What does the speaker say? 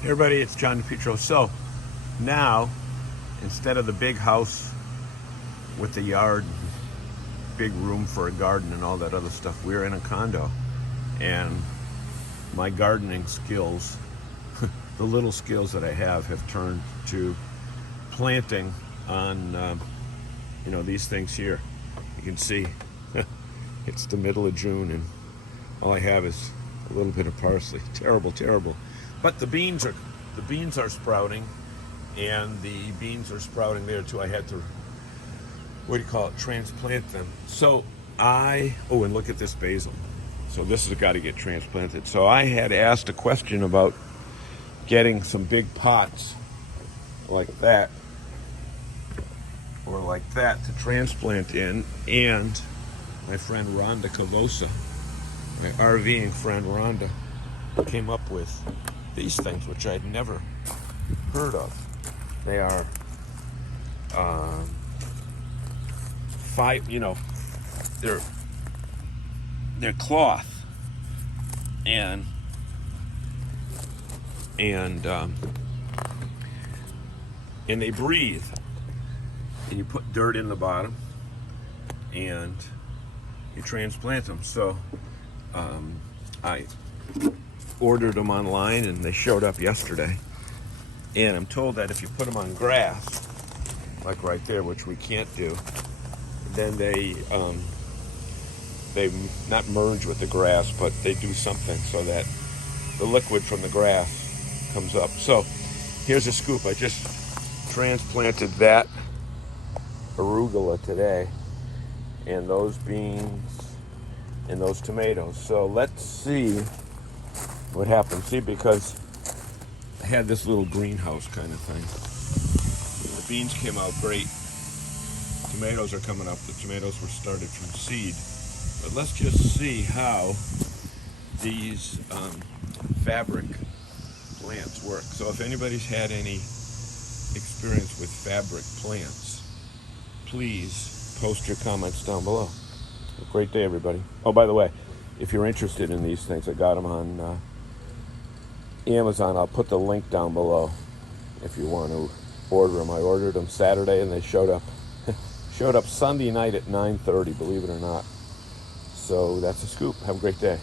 Hey everybody, it's John DePietro. So now, instead of the big house with the yard, big room for a garden and all that other stuff, we're in a condo. And my gardening skills, the little skills that I have turned to planting on, these things here. You can see it's the middle of June and all I have is a little bit of parsley. Terrible, terrible. But the beans are sprouting, and the beans are sprouting there too. I had to, transplant them. So and look at this basil. So this has got to get transplanted. So I had asked a question about getting some big pots like that or like that to transplant in, and my friend Rhonda Cavosa, my RVing friend Rhonda, came up with these things, which I'd never heard of. They are they're cloth and they breathe. And you put dirt in the bottom and you transplant them. So I ordered them online and they showed up yesterday. And I'm told that if you put them on grass, like right there, which we can't do, then they not merge with the grass, but they do something so that the liquid from the grass comes up. So here's a scoop. I just transplanted that arugula today, and those beans and those tomatoes. So let's see what happens. See, because I had this little greenhouse kind of thing. The beans came out great. Tomatoes are coming up. The tomatoes were started from seed. But let's just see how these fabric plants work. So if anybody's had any experience with fabric plants, please post your comments down below. Have a great day, everybody. Oh, by the way, if you're interested in these things, I got them on Amazon. I'll put the link down below if you want to order them. I ordered them Saturday and they showed up Sunday night at 9:30, believe it or not. So that's a scoop. Have a great day.